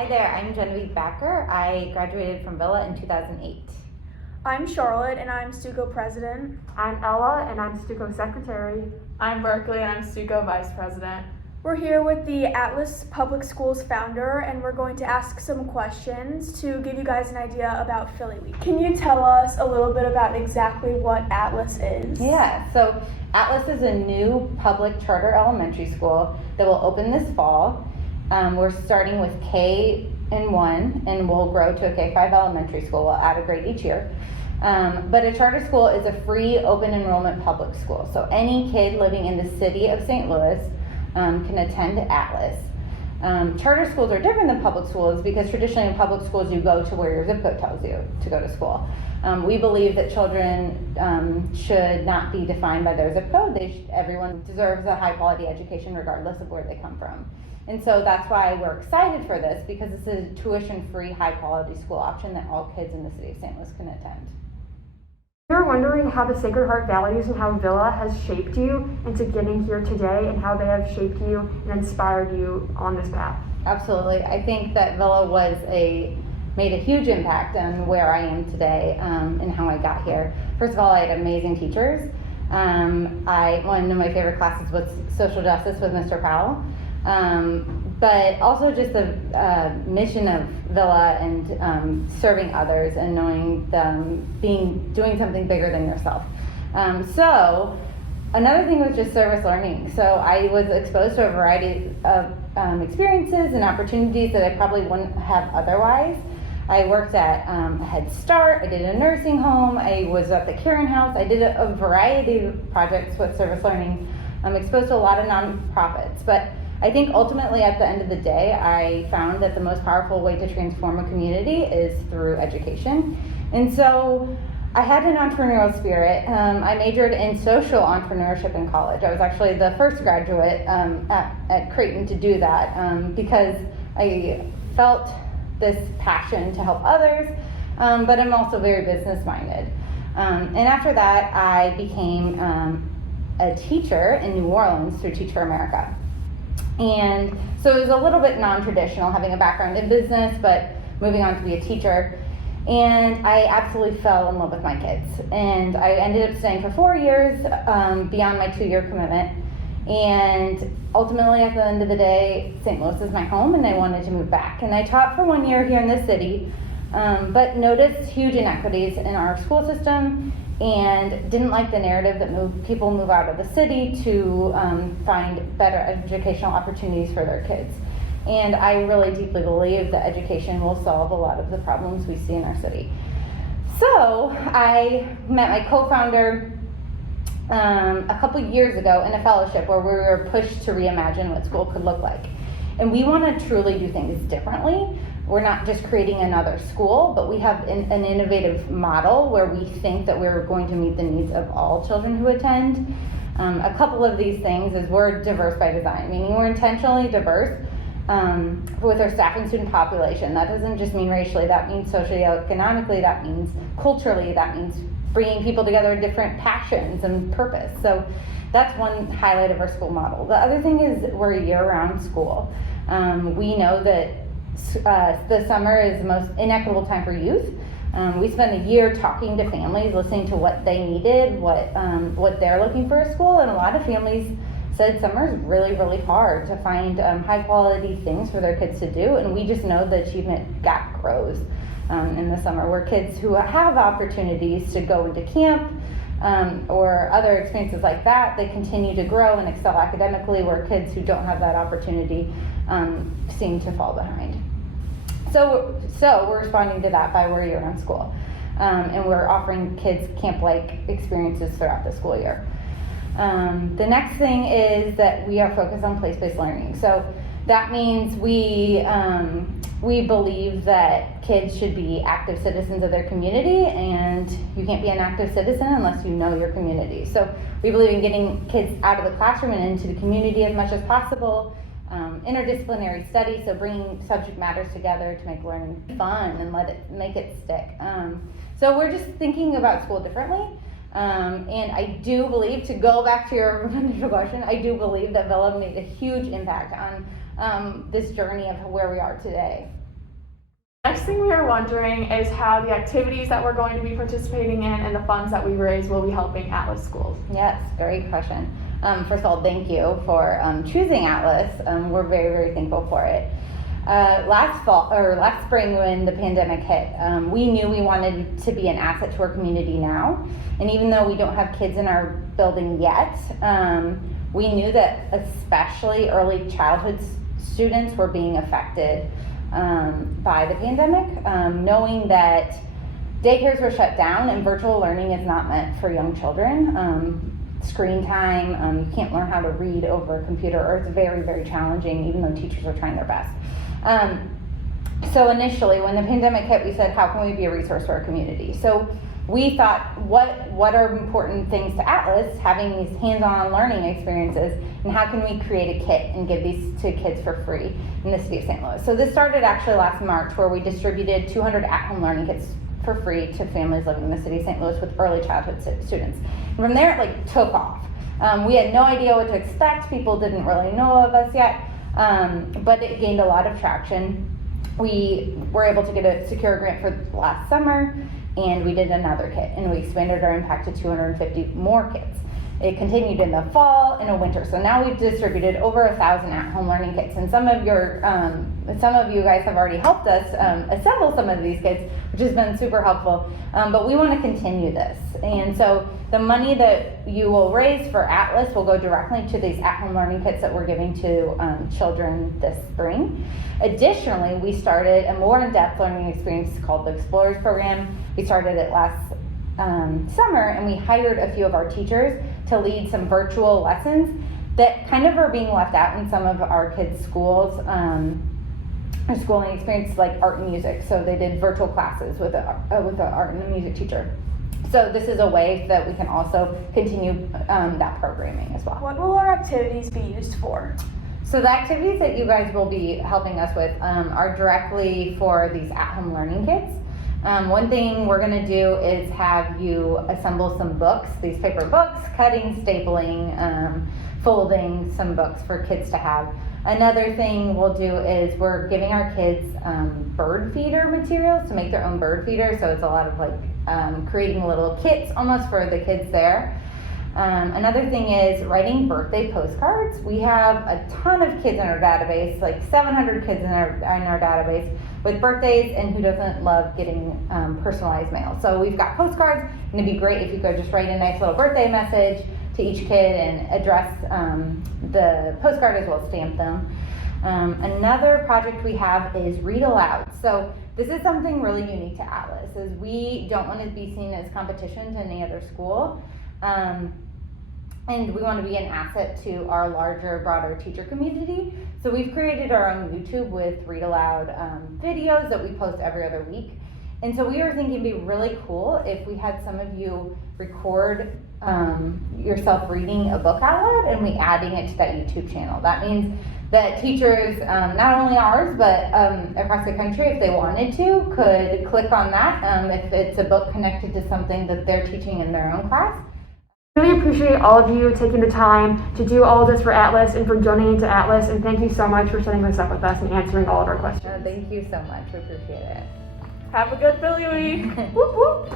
Hi there, I'm Genevieve Backer. I graduated from Villa in 2008. I'm Charlotte, and I'm Stuco President. I'm Ella, and I'm Stuco Secretary. I'm Berkeley, and I'm Stuco Vice President. We're here with the Atlas Public Schools founder, and we're going to ask some questions to give you guys an idea about Phily Week. Can you tell us a little bit about exactly what Atlas is? Yeah, so Atlas is a new public charter elementary school that will open this fall. We're starting with K-1 and we'll grow to a K-5 elementary school. We'll add a grade each year. But a charter school is a free open enrollment public school. So any kid living in the city of St. Louis can attend Atlas. Charter schools are different than public schools because traditionally in public schools you go to where your zip code tells you to go to school. We believe that children should not be defined by their zip code. Everyone deserves a high quality education regardless of where they come from. And so that's why we're excited for this, because it's a tuition-free, high-quality school option that all kids in the city of St. Louis can attend. You're wondering how the Sacred Heart values and how Villa has shaped you into getting here today and how they have shaped you and inspired you on this path. Absolutely. I think that Villa made a huge impact on where I am today and how I got here. First of all, I had amazing teachers. One of my favorite classes was social justice with Mr. Powell. But also just the mission of Villa and serving others and knowing them doing something bigger than yourself. So another thing was just service learning. So I was exposed to a variety of experiences and opportunities that I probably wouldn't have otherwise. I worked at Head Start, I did a nursing home, I was at the Caring House, I did a variety of projects with service learning. I'm exposed to a lot of nonprofits, but I think ultimately at the end of the day, I found that the most powerful way to transform a community is through education. And so I had an entrepreneurial spirit. I majored in social entrepreneurship in college. I was actually the first graduate at Creighton to do that because I felt this passion to help others, but I'm also very business minded. And after that, I became a teacher in New Orleans through Teach for America. And so it was a little bit non-traditional, having a background in business, but moving on to be a teacher. And I absolutely fell in love with my kids. And I ended up staying for 4 years beyond my 2-year commitment. And ultimately, at the end of the day, St. Louis is my home, and I wanted to move back. And I taught for 1 year here in this city, but noticed huge inequities in our school system and didn't like the narrative that people move out of the city to find better educational opportunities for their kids. And I really deeply believe that education will solve a lot of the problems we see in our city. So I met my co-founder a couple years ago in a fellowship where we were pushed to reimagine what school could look like. And we want to truly do things differently. We're not just creating another school, but we have an innovative model where we think that we're going to meet the needs of all children who attend. A couple of these things is we're diverse by design, meaning we're intentionally diverse with our staff and student population. That doesn't just mean racially, that means socioeconomically, that means culturally, that means bringing people together with different passions and purpose. So that's one highlight of our school model. The other thing is we're a year-round school. We know that the summer is the most inequitable time for youth. We spent a year talking to families, listening to what they needed, what they're looking for a school, and a lot of families said summer is really, really hard to find high quality things for their kids to do, and we just know the achievement gap grows in the summer, where kids who have opportunities to go into camp or other experiences like that, they continue to grow and excel academically, where kids who don't have that opportunity seem to fall behind. So we're responding to that by we're a year-round school, and we're offering kids camp-like experiences throughout the school year. The next thing is that we are focused on place-based learning. So that means we believe that kids should be active citizens of their community, and you can't be an active citizen unless you know your community. So we believe in getting kids out of the classroom and into the community as much as possible. Interdisciplinary study, so bringing subject matters together to make learning fun and make it stick. So we're just thinking about school differently. And I do believe, to go back to your initial question, I do believe that Villa made a huge impact on this journey of where we are today. Next thing we are wondering is how the activities that we're going to be participating in and the funds that we raise will be helping Atlas schools. Yes, great question. First of all, thank you for choosing Atlas. We're very, very thankful for it. Last spring when the pandemic hit, we knew we wanted to be an asset to our community now. And even though we don't have kids in our building yet, we knew that especially early childhood students were being affected by the pandemic, knowing that daycares were shut down and virtual learning is not meant for young children. Screen time, you can't learn how to read over a computer, or it's very, very challenging, even though teachers are trying their best. So initially, when the pandemic hit, we said, how can we be a resource for our community? So we thought, what are important things to Atlas, having these hands-on learning experiences, and how can we create a kit and give these to kids for free in the city of St. Louis? So this started actually last March, where we distributed 200 at-home learning kits for free to families living in the city of St. Louis with early childhood students. And from there, it took off. We had no idea what to expect. People didn't really know of us yet, but it gained a lot of traction. We were able to get a secure grant for last summer, and we did another kit, and we expanded our impact to 250 more kits. It continued in the fall and the winter. So now we've distributed over 1,000 at-home learning kits, and some of you guys have already helped us assemble some of these kits, which has been super helpful. But we want to continue this, and so the money that you will raise for Atlas will go directly to these at-home learning kits that we're giving to children this spring. Additionally, we started a more in-depth learning experience called the Explorers Program. We started it last summer, and we hired a few of our teachers to lead some virtual lessons that kind of are being left out in some of our kids' schools, or schooling experiences like art and music. So they did virtual classes with an art and a music teacher. So this is a way that we can also continue that programming as well. What will our activities be used for? So the activities that you guys will be helping us with are directly for these at-home learning kits. One thing we're going to do is have you assemble some books, these paper books, cutting, stapling, folding some books for kids to have. Another thing we'll do is we're giving our kids bird feeder materials to make their own bird feeder. So it's a lot of creating little kits almost for the kids there. Another thing is writing birthday postcards. We have a ton of kids in our database, like 700 kids in our database with birthdays, and who doesn't love getting personalized mail? So we've got postcards, and it'd be great if you could just write a nice little birthday message to each kid and address the postcard as well as stamp them. Another project we have is read aloud. So this is something really unique to Atlas, is we don't want to be seen as competition to any other school. And we want to be an asset to our larger, broader teacher community. So we've created our own YouTube with read aloud videos that we post every other week. And so we were thinking it'd be really cool if we had some of you record yourself reading a book out loud and we adding it to that YouTube channel. That means that teachers, not only ours, but across the country, if they wanted to, could click on that if it's a book connected to something that they're teaching in their own class. I really appreciate all of you taking the time to do all of this for Atlas and for donating to Atlas, and thank you so much for setting this up with us and answering all of our questions. Thank you so much. We appreciate it. Have a good Philly week. Whoop, whoop.